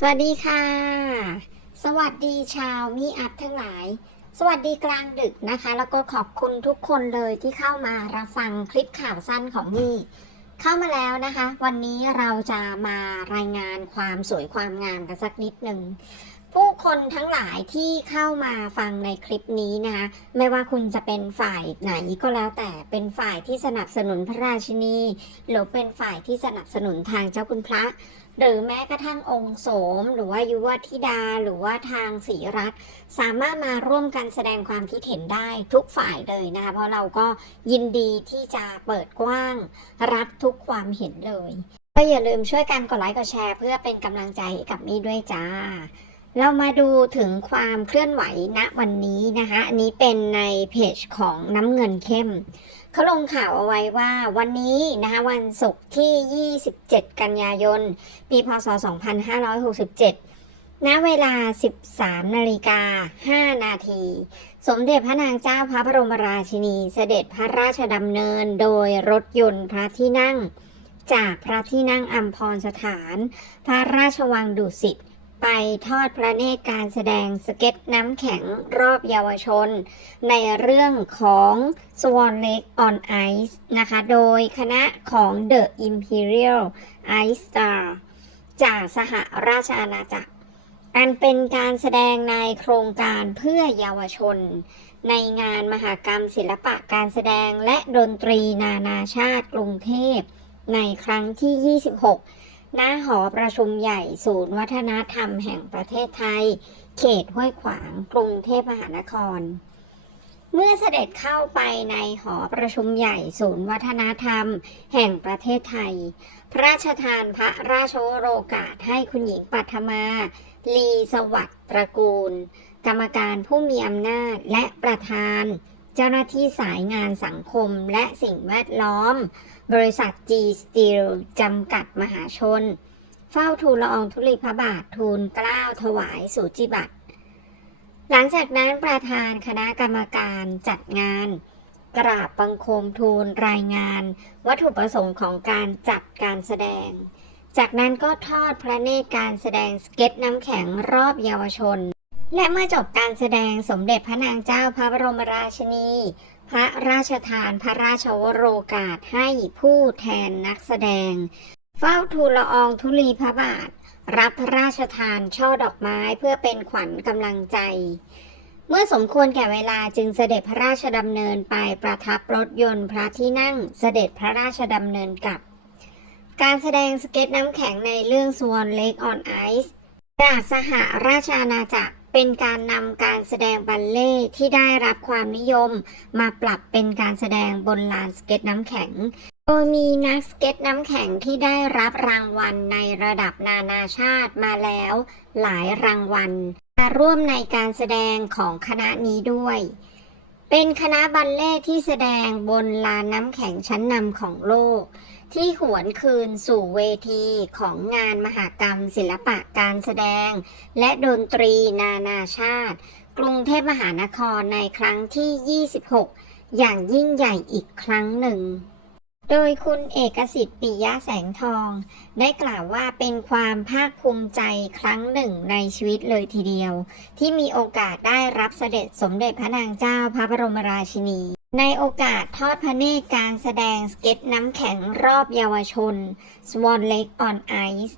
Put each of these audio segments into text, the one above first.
สวัสดีค่ะ สวัสดีชาวมีอัพทั้งหลาย สวัสดีกลางดึกนะคะ แล้วก็ขอบคุณทุกคนเลยที่เข้ามารับฟังคลิปข่าวสั้นของมี่เข้ามาแล้วนะคะ วันนี้เราจะมารายงานความสวยความงามกันสักนิดหนึ่ง ผู้คนทั้งหลายที่เข้ามาฟังในคลิปนี้นะคะไม่ว่าคุณจะเป็นฝ่ายไหนก็แล้วแต่เป็นฝ่ายที่สนับสนุนพระราชินี หรือเป็นฝ่ายที่สนับสนุนทางเจ้าคุณพระ หรือแม้กระทั่งองค์โสม หรือว่ายุวธิดา หรือว่าทางศรีรัตน์สามารถมาร่วมกันแสดงความคิดเห็นได้ทุกฝ่ายเลยนะคะเพราะเราก็ยินดีที่จะเปิดกว้าง รับทุกความเห็นเลยก็อย่าลืมช่วยกันกดไลค์กดแชร์ เพื่อเป็นกำลังใจกับมี่ด้วยจ้า เรามาดูถึงความเคลื่อนไหวณวันนี้นะคะอันนี้เป็นในเพจของน้ำเงินเข้ม เขาลงข่าวเอาไว้ว่าวันนี้นะคะวันศุกร์ที่ 27 กันยายน ปีพศ 2567 ณ เวลา 13นาฬิกา5นาที สมเด็จพระนางเจ้าพระบรมราชินีเสด็จพระราชดำเนินโดยรถยนต์พระที่นั่ง จากพระที่นั่งอัมพรสถาน พระราชวังดุสิต ไปทอดพระเนตรการแสดงสเก็ตน้ำแข็งรอบเยาวชน ในเรื่องของ Swan Lake on Ice นะคะ โดยคณะของ The Imperial Ice Star จากสหราชอาณาจักร อันเป็นการแสดงในโครงการเพื่อเยาวชน ในงานมหกรรมศิลปะการแสดงและดนตรีนานาชาติกรุงเทพ ในครั้งที่ 26 ณหอประชุมใหญ่ศูนย์วัฒนธรรมแห่งประเทศไทย เขตห้วยขวาง กรุงเทพมหานคร เมื่อเสด็จเข้าไปในหอประชุมใหญ่ศูนย์วัฒนธรรม แห่งประเทศไทย พระราชทานพระราชโรกาสให้คุณหญิงปัทมา ลีสวัสดิ์ตระกูล กรรมการผู้มีอำนาจและประธาน เจ้าหน้าที่สายงานสังคมและสิ่งแวดล้อม บริษัท G Steel จำกัดมหาชน เฝ้าทูลละอองธุลีพระบาททูลกล้าวถวายสูจิบัตรหลังจากนั้นประธานคณะกรรมการจัดงาน กราบบังคมทูลรายงาน วัตถุประสงค์ของการจัดการแสดง จากนั้นก็ทอดพระเนตรการแสดงสเก็ตน้ำแข็งรอบเยาวชน และเมื่อจบการแสดงสมเด็จพระนางเจ้าพระบรมราชินี พระราชทานพระราชวโรกาสให้ผู้แทนนักแสดง เฝ้าทูลละอองธุลีพระบาท รับพระราชทานช่อดอกไม้เพื่อเป็นขวัญกำลังใจ เมื่อสมควรแก่เวลาจึงเสด็จพระราชดำเนินไปประทับรถยนต์พระที่นั่งเสด็จพระราชดำเนินกลับ การแสดงสเก็ตน้ำแข็งในเรื่อง Swan Lake on Ice จากสหราชอาณาจักร เป็นการนำการแสดงบัลเล่ที่ได้รับความนิยม มาปรับเป็นการแสดงบนลานสเก็ตน้ำแข็ง โดยมีนักสเก็ตน้ำแข็งที่ได้รับรางวัลในระดับนานาชาติมาแล้ว หลายรางวัลมาร่วมในการแสดงของคณะนี้ด้วย เป็นคณะบัลเล่ที่แสดงบนลานน้ำแข็งชั้นนำของโลก ที่หวนคืนสู่เวทีของงานมหกรรม ศิลปะการแสดง และดนตรีนานาชาติ กรุงเทพมหานครในครั้งที่ 26 อย่างยิ่งใหญ่อีกครั้งหนึ่ง โดยคุณเอกสิทธิ์ปิยะแสงทอง ได้กล่าวว่าเป็นความภาคภูมิใจครั้งหนึ่งในชีวิตเลยทีเดียว ที่มีโอกาสได้รับเสด็จสมเด็จพระนางเจ้าพระบรมราชินี ในโอกาสทอดพระเนตรการแสดงสเก็ตน้ำแข็งรอบเยาวชน Swan Lake on Ice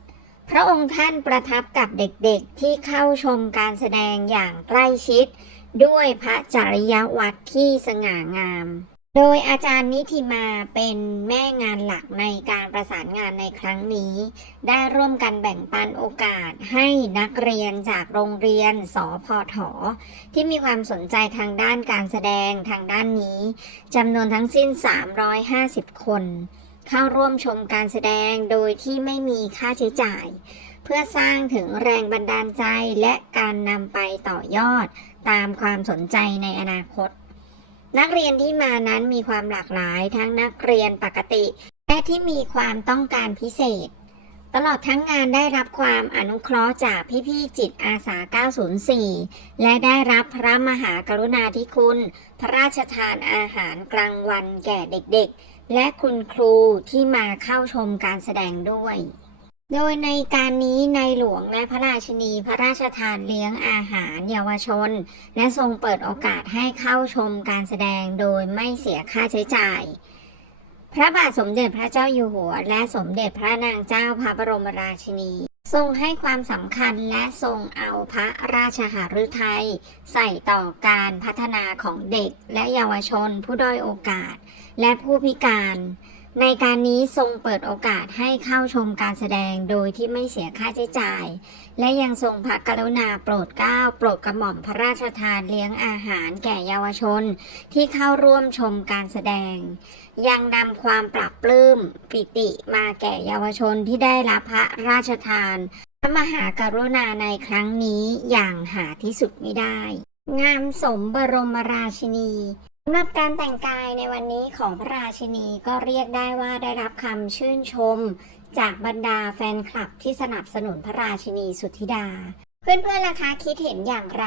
พระองค์ท่านประทับกับเด็กๆที่เข้าชมการแสดงอย่างใกล้ชิด ด้วยพระจริยวัตรที่สง่างาม โดยอาจารย์นิธิมาเป็นแม่งานหลักในการประสานงานในครั้งนี้ ได้ร่วมกันแบ่งปันโอกาสให้นักเรียนจากโรงเรียนสพทที่มีความสนใจทางด้านการแสดงทางด้านนี้จำนวนทั้งสิ้น 350 คน เข้าร่วมชมการแสดงโดยที่ไม่มีค่าใช้จ่าย เพื่อสร้างถึงแรงบันดาลใจและการนำไปต่อยอดตามความสนใจในอนาคต นักเรียนที่มานั้นมีความหลากหลายทั้งนักเรียนปกติ และที่มีความต้องการพิเศษ ตลอดทั้งงานได้รับความอนุเคราะห์จากพี่ๆจิตอาสา 904 และได้รับพระมหากรุณาธิคุณ พระราชทานอาหารกลางวันแก่เด็กๆ และคุณครูที่มาเข้าชมการแสดงด้วย โดยในการนี้ในหลวงและพระราชินีพระราชทานเลี้ยงอาหารเยาวชน และทรงเปิดโอกาสให้เข้าชมการแสดงโดยไม่เสียค่าใช้จ่าย พระบาทสมเด็จพระเจ้าอยู่หัว และสมเด็จพระนางเจ้าพระบรมราชินี ทรงให้ความสำคัญและทรงเอาพระราชหฤทัยใส่ต่อการพัฒนาของเด็กและเยาวชนผู้ด้อยโอกาส และผู้พิการ ในการนี้ทรงเปิดโอกาสให้เข้าชมการแสดงโดยที่ไม่เสียค่าใช้จ่าย และยังทรงพระกรุณาโปรดเกล้าโปรดกระหม่อมพระราชทานเลี้ยงอาหารแก่เยาวชน ที่เข้าร่วมชมการแสดง ยังนำความปรับปลื้มปิติมาแก่เยาวชนที่ได้รับพระราชทาน พระมหากรุณาในครั้งนี้อย่างหาที่สุดไม่ได้ งามสมบรมราชินีำหรับการแต่งกายในวันนี้ของพระราชินีก็เรียกได้ว่าได้รับคำชื่นชม จากบรรดาแฟนคลับที่สนับสนุนพระราชินีสุทธิดา เพื่อนๆล่ะคะคิดเห็นอย่างไร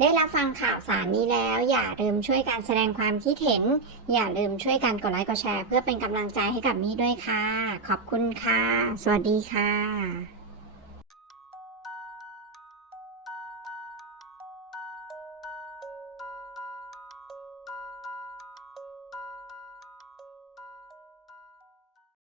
ได้รับฟังข่าวสารนี้แล้ว อย่าลืมช่วยกันแสดงความคิดเห็น อย่าลืมช่วยกันกดไลค์กดแชร์ เพื่อเป็นกำลังใจให้กับมี่ด้วยค่ะ ขอบคุณค่ะ สวัสดีค่ะ